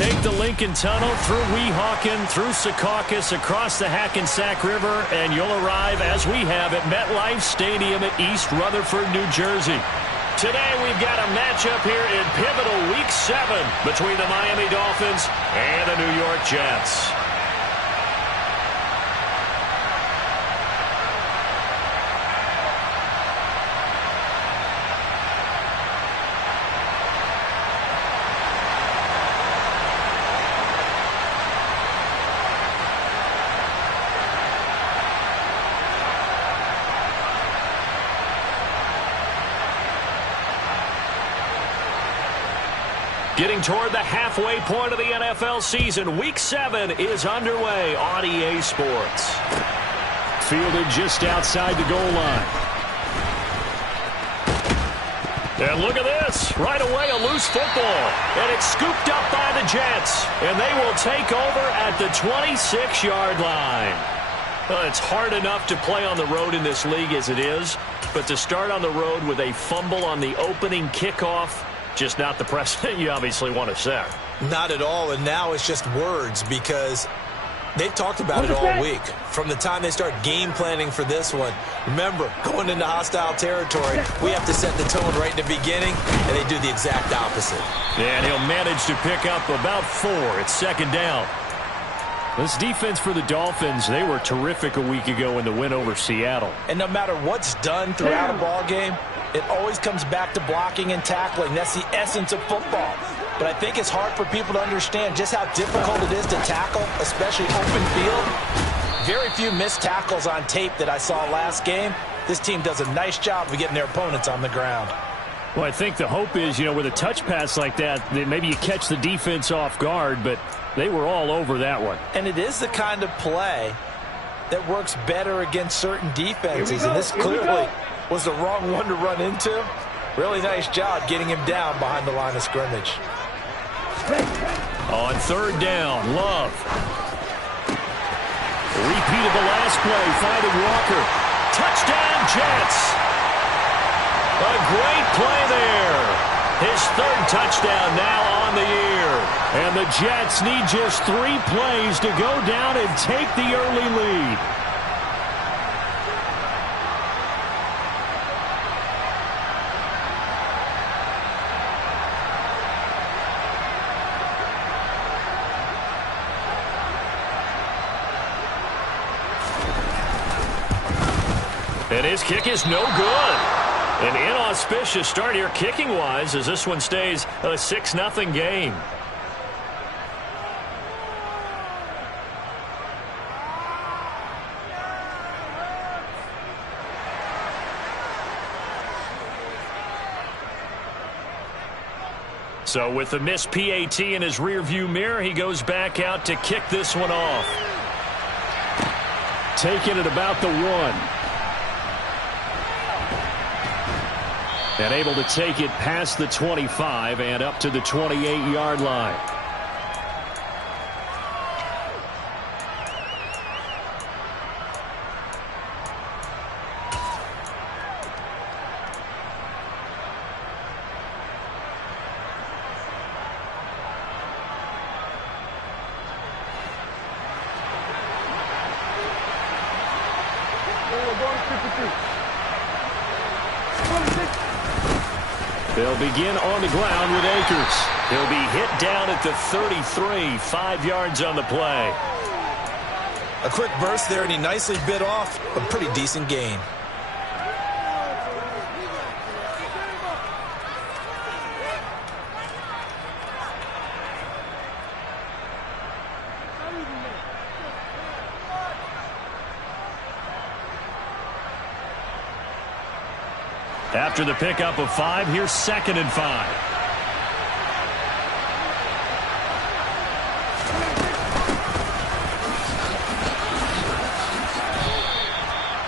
take the Lincoln Tunnel through Weehawken, through Secaucus, across the Hackensack River, and you'll arrive, as we have, at MetLife Stadium at East Rutherford, New Jersey. Today we've got a matchup here in pivotal Week 7 between the Miami Dolphins and the New York Jets. Getting toward the halfway point of the NFL season, Week 7 is underway on EA Sports. Fielded just outside the goal line. And look at this. Right away, a loose football. And it's scooped up by the Jets. And they will take over at the 26-yard line. Well, it's hard enough to play on the road in this league as it is. But to start on the road with a fumble on the opening kickoff, just not the precedent you obviously want to set. Not at all, and now it's just words because they've talked about it all week. From the time they start game planning for this one, remember, going into hostile territory, we have to set the tone right in the beginning, and they do the exact opposite. And he'll manage to pick up about 4. It's second down. This defense for the Dolphins, they were terrific a week ago in the win over Seattle. And no matter what's done throughout a ball game, it always comes back to blocking and tackling. That's the essence of football. But I think it's hard for people to understand just how difficult it is to tackle, especially open field. Very few missed tackles on tape that I saw last game. This team does a nice job of getting their opponents on the ground. Well, I think the hope is, with a touch pass like that maybe you catch the defense off guard, but they were all over that one. And it is the kind of play that works better against certain defenses, and this clearly was the wrong one to run into. Really nice job getting him down behind the line of scrimmage. On third down, Love. Repeat of the last play, finding Walker. Touchdown, Jets. A great play there. His third touchdown now on the year. And the Jets need just 3 plays to go down and take the early lead. And his kick is no good. An inauspicious start here kicking-wise as this one stays a 6-0 game. So with the missed PAT in his rearview mirror, he goes back out to kick this one off. Taking it about the 1. And able to take it past the 25 and up to the 28-yard line. They'll begin on the ground with Akers. He'll be hit down at the 33, 5 yards on the play. A quick burst there, and he nicely bit off a pretty decent gain. After the pickup of 5, here's 2nd and 5.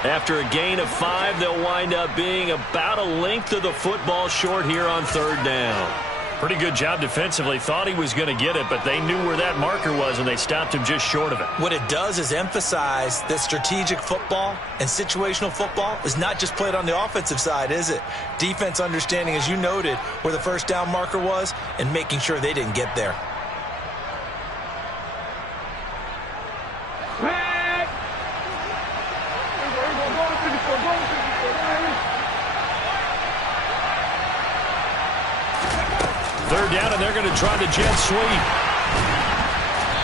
After a gain of 5, they'll wind up being about a length of the football short here on 3rd down. Pretty good job defensively. Thought he was going to get it, but they knew where that marker was, and they stopped him just short of it. What it does is emphasize that strategic football and situational football is not just played on the offensive side, is it? Defense understanding, as you noted, where the 1st down marker was and making sure they didn't get there. Third down, and they're going to try the jet sweep.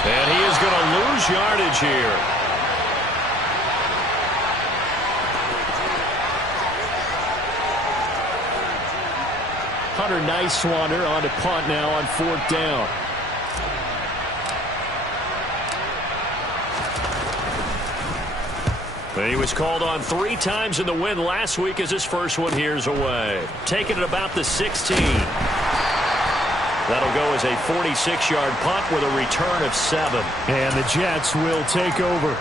And he is going to lose yardage here. Hunter Nicewander on to punt now on fourth down. He was called on 3 times in the win last week as his first one here's away. Taking it about the 16. That'll go as a 46-yard punt with a return of 7. And the Jets will take over.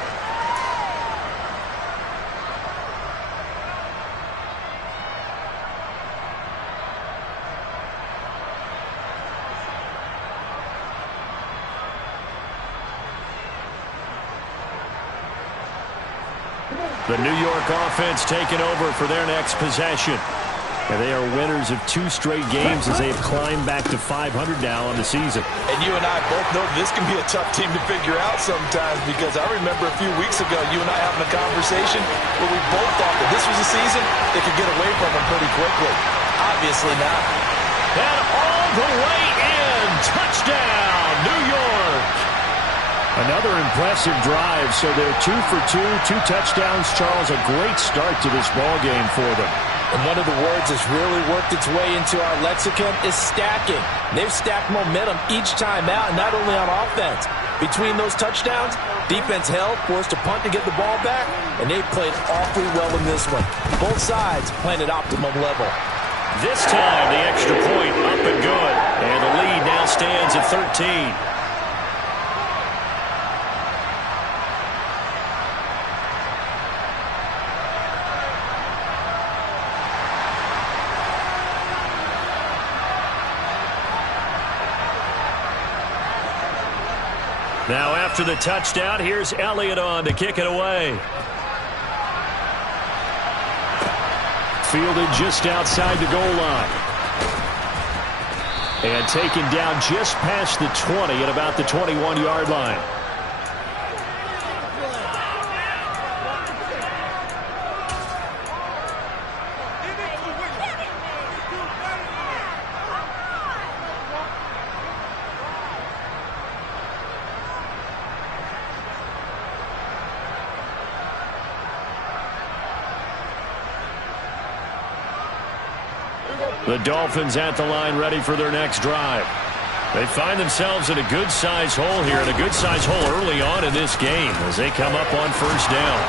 The New York offense taking over for their next possession. And they are winners of 2 straight games as they have climbed back to 500 now on the season. And you and I both know this can be a tough team to figure out sometimes, because I remember a few weeks ago you and I having a conversation where we both thought that this was a season they could get away from them pretty quickly. Obviously not. And all the way in. Touchdown, New York. Another impressive drive, so they're 2 for 2, 2 touchdowns. Charles, a great start to this ball game for them. And one of the words that's really worked its way into our lexicon is stacking. They've stacked momentum each time out, and not only on offense. Between those touchdowns, defense held, forced a punt to get the ball back, and they played awfully well in this one. Both sides playing at optimum level. This time, the extra point up and good. And the lead now stands at 13. Now after the touchdown, here's Elliott on to kick it away. Fielded just outside the goal line. And taken down just past the 20 at about the 21-yard line. The Dolphins at the line ready for their next drive. They find themselves in a good-sized hole here, and a good-sized hole early on in this game as they come up on first down.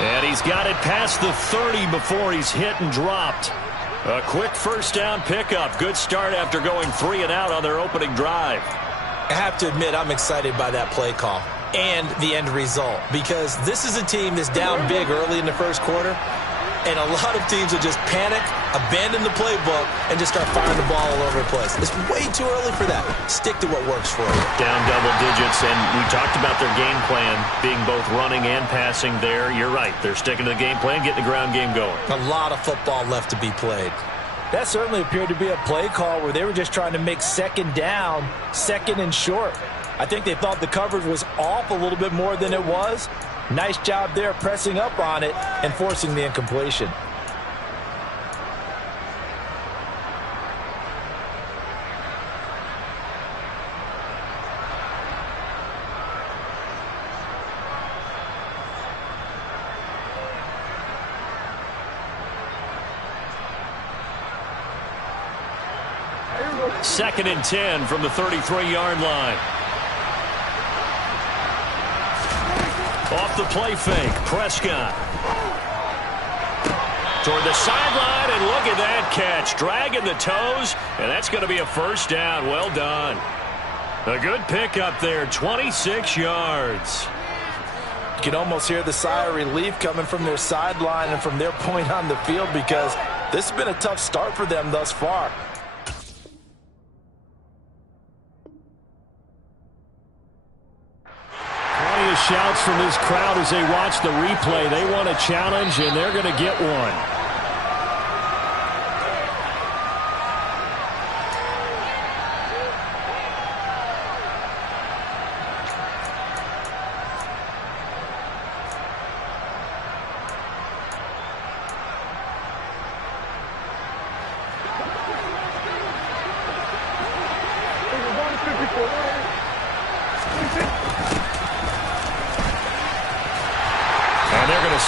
And he's got it past the 30 before he's hit and dropped. A quick first down pickup. Good start after going 3 and out on their opening drive. I have to admit, I'm excited by that play call and the end result, because this is a team that's down big early in the first quarter. And a lot of teams will just panic, abandon the playbook, and just start firing the ball all over the place. It's way too early for that. Stick to what works for you. Down double digits, and we talked about their game plan being both running and passing there. You're right. They're sticking to the game plan, getting the ground game going. A lot of football left to be played. That certainly appeared to be a play call where they were just trying to make second down, second and short. I think they thought the coverage was off a little bit more than it was. Nice job there pressing up on it and forcing the incompletion. Second and 10 from the 33-yard line. Off the play fake, Prescott. Toward the sideline, and look at that catch. Dragging the toes, and that's going to be a first down. Well done. A good pickup there, 26 yards. You can almost hear the sigh of relief coming from their sideline and from their point on the field, because this has been a tough start for them thus far. Shouts from this crowd as they watch the replay. They want a challenge, and they're going to get one.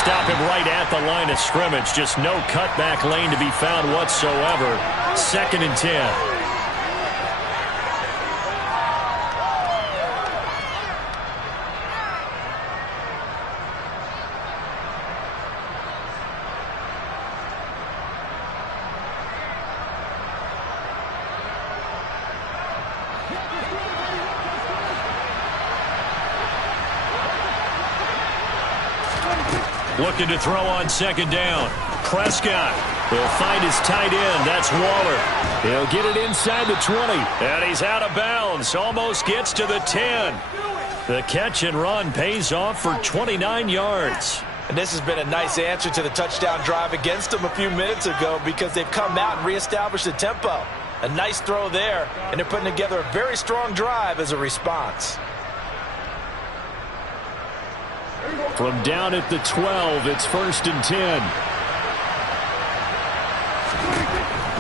stop him right at the line of scrimmage. Just no cutback lane to be found whatsoever. 2nd and 10. Looking to throw on 2nd down. Prescott will find his tight end. That's Waller. He'll get it inside the 20. And he's out of bounds. Almost gets to the 10. The catch and run pays off for 29 yards. And this has been a nice answer to the touchdown drive against them a few minutes ago because they've come out and reestablished the tempo. A nice throw there, and they're putting together a very strong drive as a response. From down at the 12, it's 1st and 10.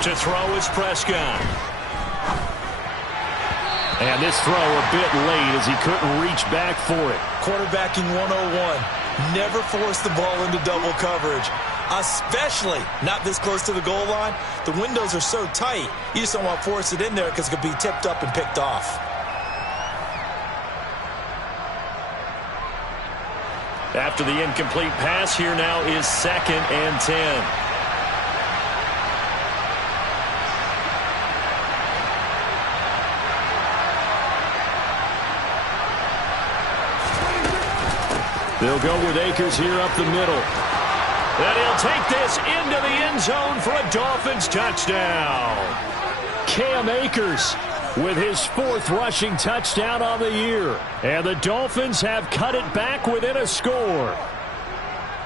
To throw is Prescott. And this throw a bit late as he couldn't reach back for it. Quarterbacking 101. Never force the ball into double coverage, especially not this close to the goal line. The windows are so tight, you just don't want to force it in there because it could be tipped up and picked off. After the incomplete pass, here now is 2nd and 10. They'll go with Akers here up the middle. And he'll take this into the end zone for a Dolphins touchdown. Cam Akers with his 4th rushing touchdown on the year. And the Dolphins have cut it back within a score.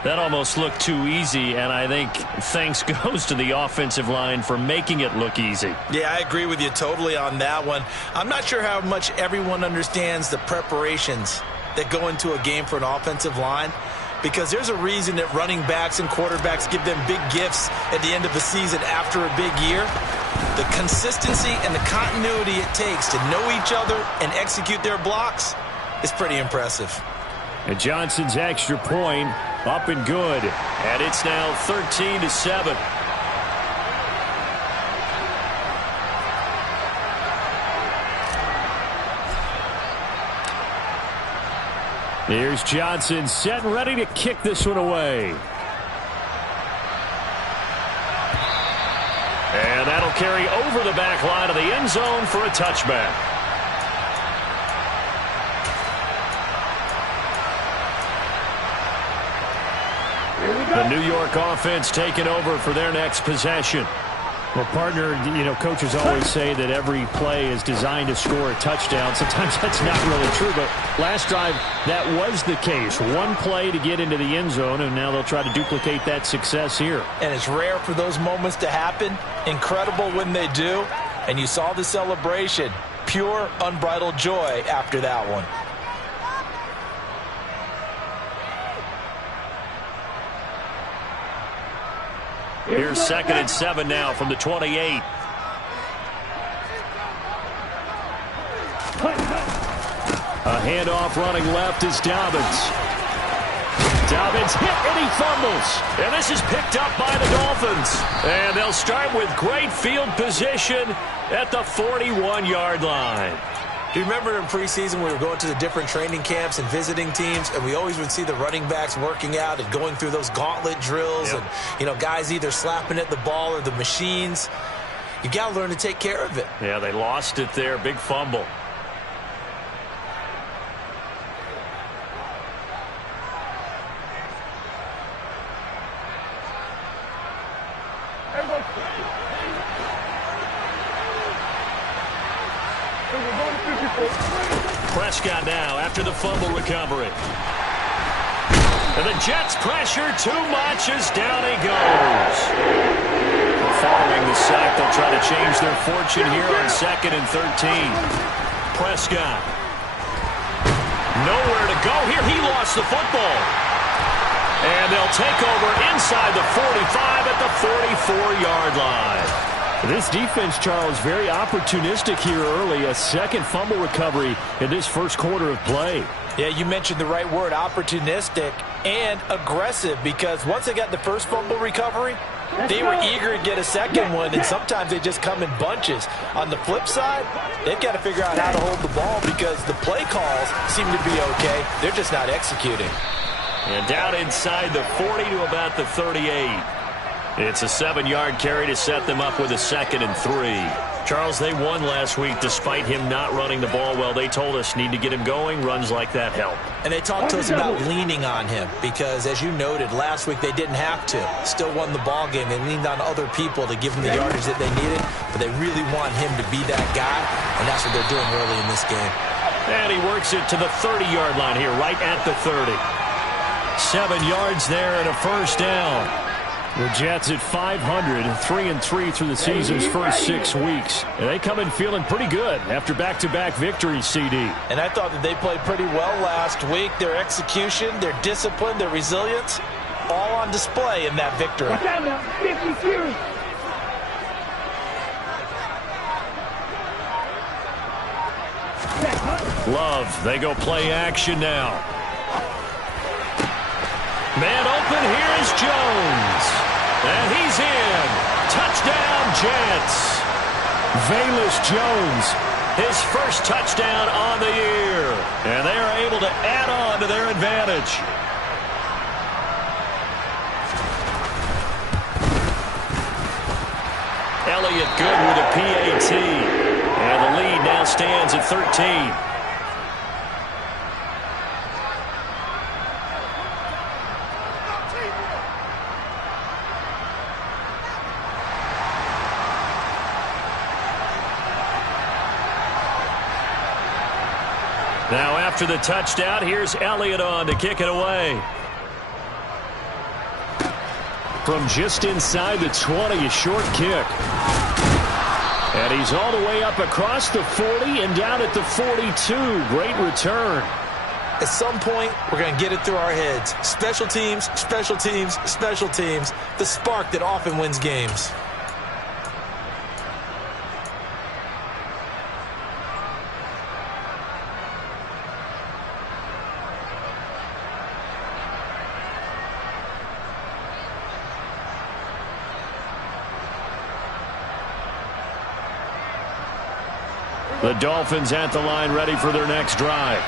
That almost looked too easy, and I think thanks goes to the offensive line for making it look easy. Yeah, I agree with you totally on that one. I'm not sure how much everyone understands the preparations that go into a game for an offensive line, because there's a reason that running backs and quarterbacks give them big gifts at the end of the season after a big year. The consistency and the continuity it takes to know each other and execute their blocks is pretty impressive. And Johnson's extra point up and good. And it's now 13-7. Here's Johnson set and ready to kick this one away. And that'll carry over the back line of the end zone for a touchback. The New York offense taking over for their next possession. Well, partner, coaches always say that every play is designed to score a touchdown. Sometimes that's not really true, but last drive that was the case. One play to get into the end zone, and now they'll try to duplicate that success here. And it's rare for those moments to happen. Incredible when they do. And you saw the celebration. Pure, unbridled joy after that one. Here's 2nd and 7 now from the 28. A handoff running left is Dobbins. Dobbins hit and he fumbles. And this is picked up by the Dolphins. And they'll start with great field position at the 41-yard line. Do you remember in preseason we were going to the different training camps and visiting teams, and we always would see the running backs working out and going through those gauntlet drills, yep. And guys either slapping at the ball or the machines. You got to learn to take care of it. Yeah, they lost it there. Big fumble. Prescott now after the fumble recovery. And the Jets pressure too much as down he goes. Following the sack, they'll try to change their fortune here on 2nd and 13. Prescott. Nowhere to go here. He lost the football. And they'll take over inside the 45 at the 44-yard line. This defense, Charles, very opportunistic here early. A second fumble recovery in this first quarter of play. Yeah, you mentioned the right word, opportunistic and aggressive, because once they got the first fumble recovery, they were eager to get a second one, and sometimes they just come in bunches. On the flip side, they've got to figure out how to hold the ball because the play calls seem to be okay. They're just not executing. And down inside the 40 to about the 38. It's a 7-yard carry to set them up with a 2nd and 3. Charles, they won last week despite him not running the ball well. They told us need to get him going. Runs like that help. And they talked to us about leaning on him because, as you noted, last week they didn't have to. Still won the ball game. They leaned on other people to give them the yardage that they needed, but they really want him to be that guy, and that's what they're doing early in this game. And he works it to the 30-yard line here, right at the 30. 7 yards there and a first down. The Jets at 500, 3-3 through the season's first 6 weeks. And they come in feeling pretty good after back-to-back victories, CD. And I thought that they played pretty well last week. Their execution, their discipline, their resilience, all on display in that victory. Love, they go play action now. Man open, here's Jones. And he's in. Touchdown, Jets. Velus Jones, his first touchdown on the year. And they are able to add on to their advantage. Elliott good with a PAT. And the lead now stands at 13. Now after the touchdown, here's Elliott on to kick it away. From just inside the 20, a short kick. And he's all the way up across the 40 and down at the 42. Great return. At some point, we're going to get it through our heads. Special teams, special teams, special teams. The spark that often wins games. The Dolphins at the line ready for their next drive.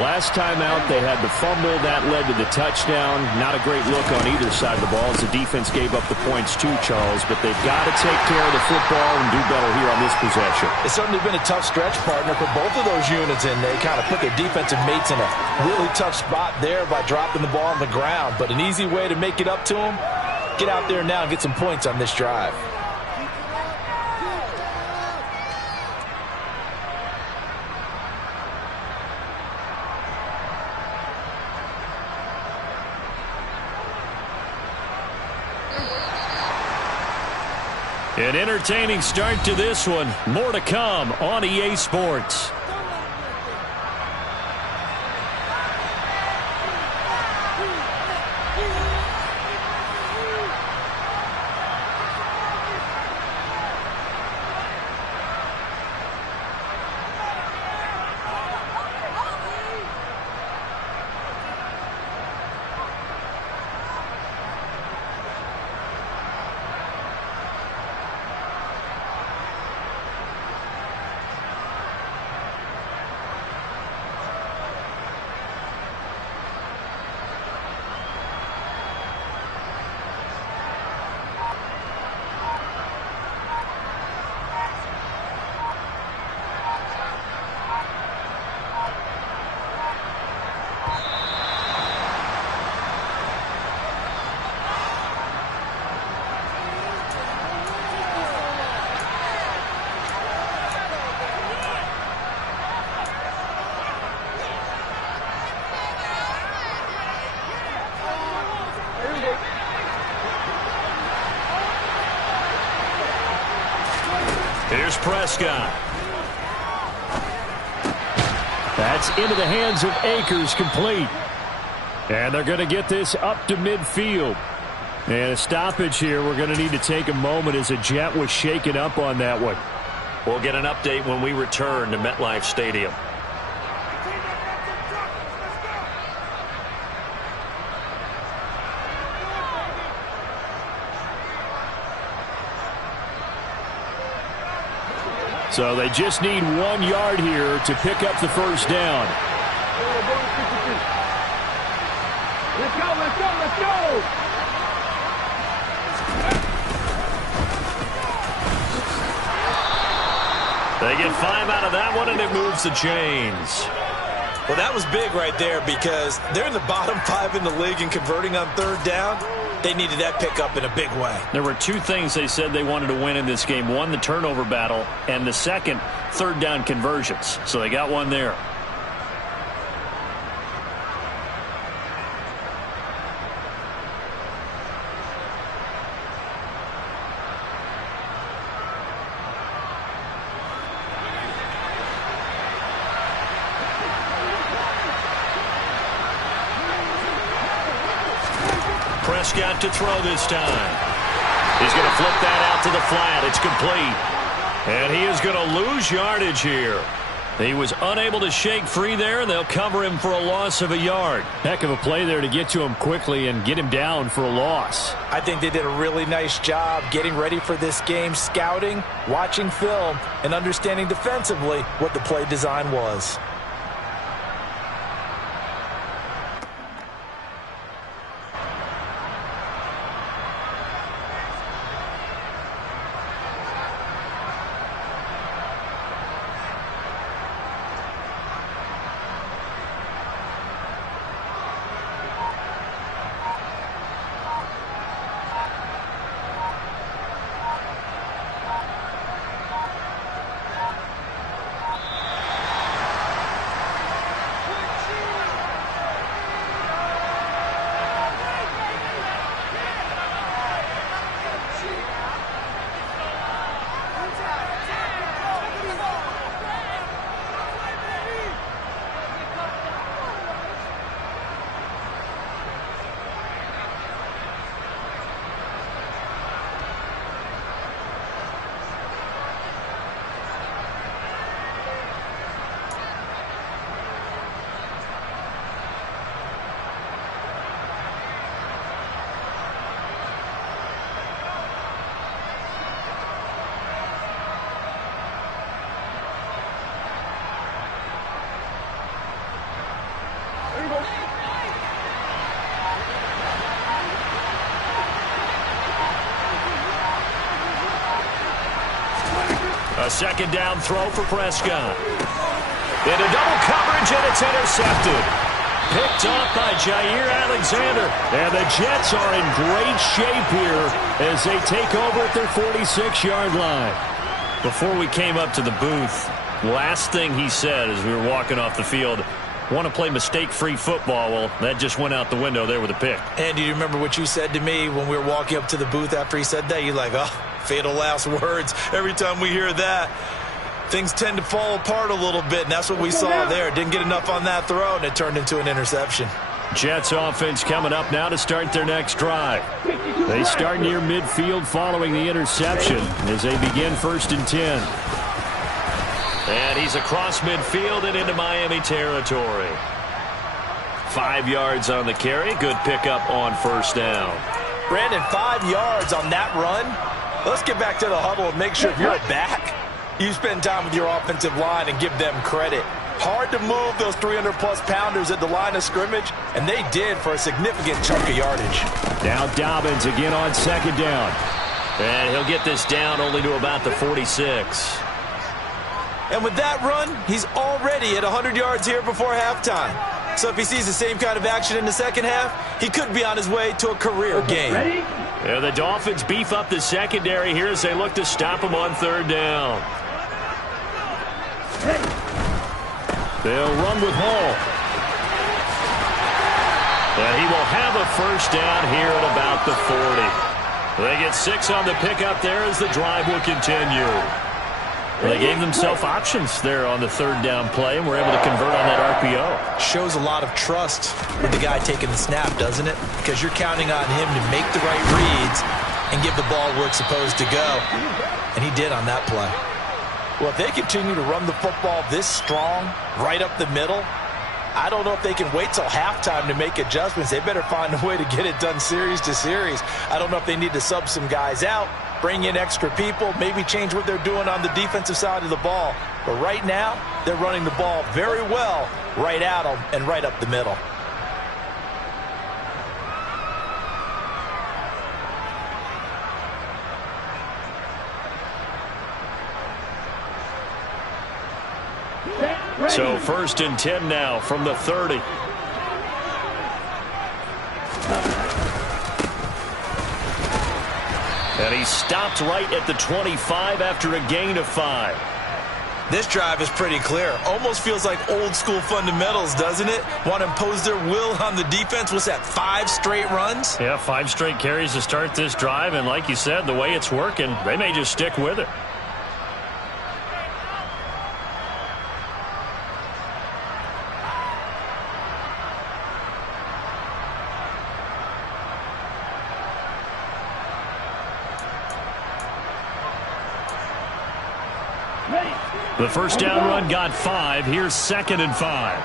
Last time out, they had the fumble. That led to the touchdown. Not a great look on either side of the ball as the defense gave up the points too, Charles. But they've got to take care of the football and do better here on this possession. It's certainly been a tough stretch, partner, for both of those units, and they kind of put their defensive mates in a really tough spot there by dropping the ball on the ground. But an easy way to make it up to them, get out there now and get some points on this drive. An entertaining start to this one. More to come on EA Sports. Here's Prescott. That's into the hands of Akers, complete. And they're going to get this up to midfield. And a stoppage here. We're going to need to take a moment as a Jet was shaken up on that one. We'll get an update when we return to MetLife Stadium. So they just need 1 yard here to pick up the first down. Let's go, let's go, let's go! They get 5 out of that one, and it moves the chains. Well, that was big right there because they're in the bottom 5 in the league and converting on third down. They needed that pickup in a big way. There were 2 things they said they wanted to win in this game. One, the turnover battle, and the second, third down conversions. So they got one there. Prescott to throw this time. He's going to flip that out to the flat. It's complete. And he is going to lose yardage here. He was unable to shake free there, and they'll cover him for a loss of a yard. Heck of a play there to get to him quickly and get him down for a loss. I think they did a really nice job getting ready for this game, scouting, watching film, and understanding defensively what the play design was. A second down throw for Prescott. Into double coverage, and it's intercepted. Picked off by Jair Alexander. And the Jets are in great shape here as they take over at their 46-yard line. Before we came up to the booth, last thing he said as we were walking off the field, want to play mistake-free football. Well, that just went out the window there with a pick. And do you remember what you said to me when we were walking up to the booth after he said that? You're like, oh, fatal last words. Every time we hear that, things tend to fall apart a little bit, and that's what we saw there. Didn't get enough on that throw, and it turned into an interception. Jets offense coming up now to start their next drive. They start near midfield following the interception as they begin 1st and 10. And he's across midfield and into Miami territory. 5 yards on the carry. Good pickup on first down. Brandon, 5 yards on that run. Let's get back to the huddle and make sure if you're a back, you spend time with your offensive line and give them credit. Hard to move those 300-plus pounders at the line of scrimmage, and they did for a significant chunk of yardage. Now Dobbins again on second down. And he'll get this down only to about the 46. And with that run, he's already at 100 yards here before halftime. So if he sees the same kind of action in the second half, he could be on his way to a career game. Yeah, the Dolphins beef up the secondary here as they look to stop him on third down. They'll run with Hall. And he will have a first down here at about the 40. They get 6 on the pickup there as the drive will continue. They gave themselves options there on the third down play and were able to convert on that RPO. Shows a lot of trust with the guy taking the snap, doesn't it? Because you're counting on him to make the right reads and give the ball where it's supposed to go. And he did on that play. Well, if they continue to run the football this strong, right up the middle, I don't know if they can wait till halftime to make adjustments. They better find a way to get it done series to series. I don't know if they need to sub some guys out, bring in extra people, maybe change what they're doing on the defensive side of the ball. But right now, they're running the ball very well right at them and right up the middle. So 1st and 10 now from the 30. And he stopped right at the 25 after a gain of 5. This drive is pretty clear. Almost feels like old school fundamentals, doesn't it? Want to impose their will on the defense. What's that, 5 straight runs? Yeah, 5 straight carries to start this drive. And like you said, the way it's working, they may just stick with it. The first down run got 5. Here's 2nd and 5.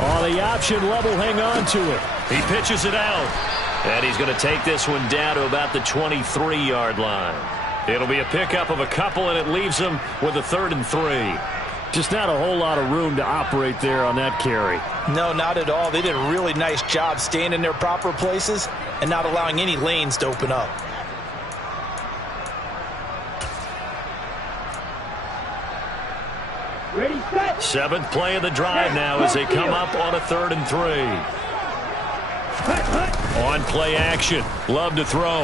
On the option level, hang on to it. He pitches it out. And he's going to take this one down to about the 23-yard line. It'll be a pickup of a couple, and it leaves him with a 3rd and 3. Just not a whole lot of room to operate there on that carry. No, not at all. They did a really nice job staying in their proper places and not allowing any lanes to open up. Ready, set. 7th play of the drive now as they come up on a 3rd and 3. On play action. Love to throw.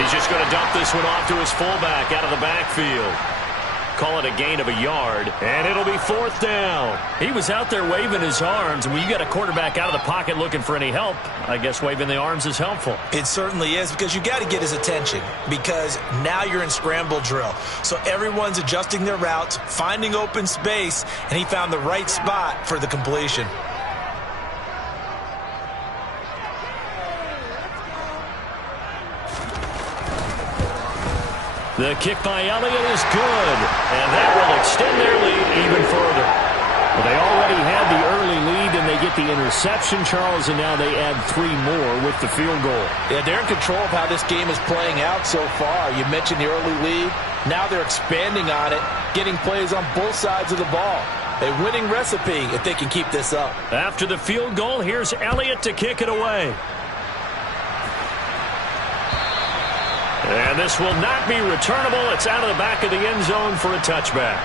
He's just going to dump this one off to his fullback out of the backfield. Call it a gain of a yard, and it'll be 4th down. He was out there waving his arms, and when you got a quarterback out of the pocket looking for any help, I guess waving the arms is helpful. It certainly is, because you got to get his attention, because now you're in scramble drill. So everyone's adjusting their routes, finding open space, and he found the right spot for the completion. The kick by Elliott is good, and that will extend their lead even further. Well, they already had the early lead, and they get the interception, Charles, and now they add 3 more with the field goal. Yeah, they're in control of how this game is playing out so far. You mentioned the early lead. Now they're expanding on it, getting plays on both sides of the ball. A winning recipe if they can keep this up. After the field goal, here's Elliott to kick it away. And this will not be returnable. It's out of the back of the end zone for a touchback.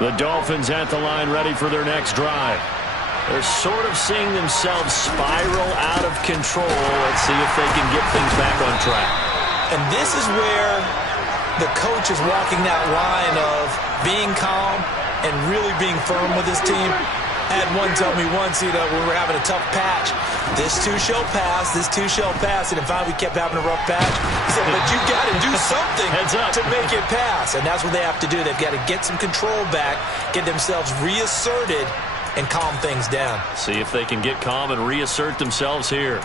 The Dolphins at the line ready for their next drive. They're sort of seeing themselves spiral out of control. Let's see if they can get things back on track. And this is where the coach is walking that line of being calm and really being firm with his team. I had one tell me once, when we're having a tough patch, this too shall pass, this too shall pass. And if we kept having a rough patch, he said, but you got to do something to make it pass. And that's what they have to do. They've got to get some control back, get themselves reasserted, and calm things down. See if they can get calm and reassert themselves here.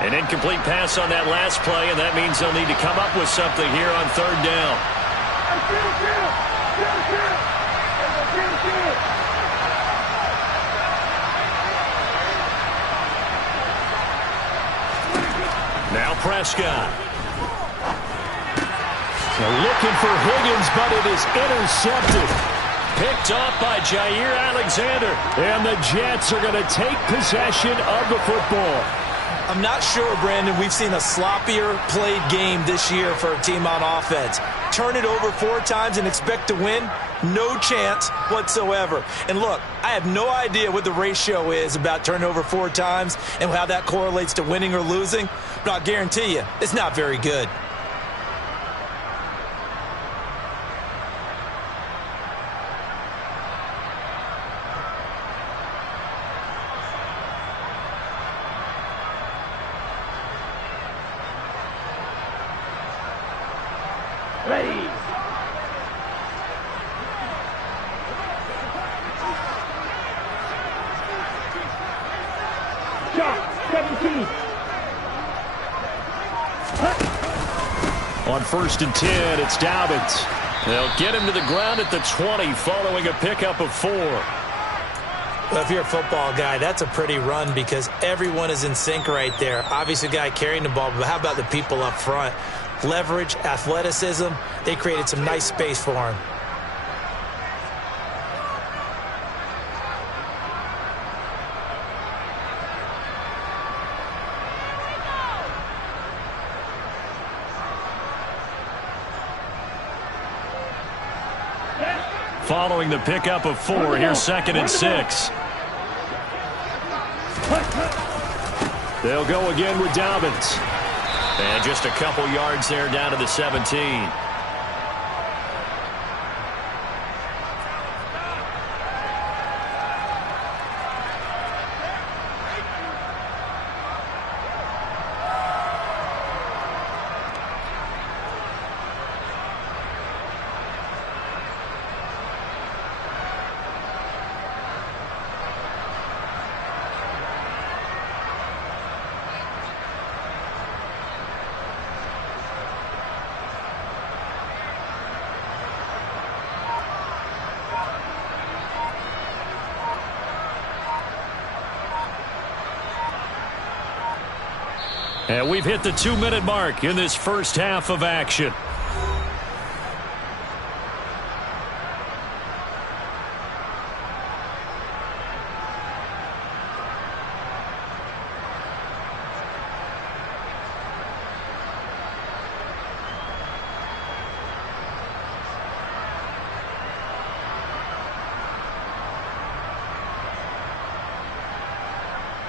An incomplete pass on that last play, and that means they'll need to come up with something here on third down. Now Prescott. They're looking for Higgins, but it is intercepted. Picked off by Jair Alexander. And the Jets are going to take possession of the football. I'm not sure, Brandon, we've seen a sloppier played game this year for a team on offense. Turn it over 4 times and expect to win? No chance whatsoever. And look, I have no idea what the ratio is about turning over 4 times and how that correlates to winning or losing, but I'll guarantee you, it's not very good. Ready. Shot, 17. On 1st and 10, it's Dobbins. They'll get him to the ground at the 20 following a pickup of 4. Well, if you're a football guy, that's a pretty run because everyone is in sync right there. Obviously, the guy carrying the ball, but how about the people up front? Leverage, athleticism, they created some nice space for him. Following the pickup of 4, here's 2nd and 6. They'll go again with Dobbins. And just a couple yards there down to the 17. And we've hit the 2-minute mark in this first half of action.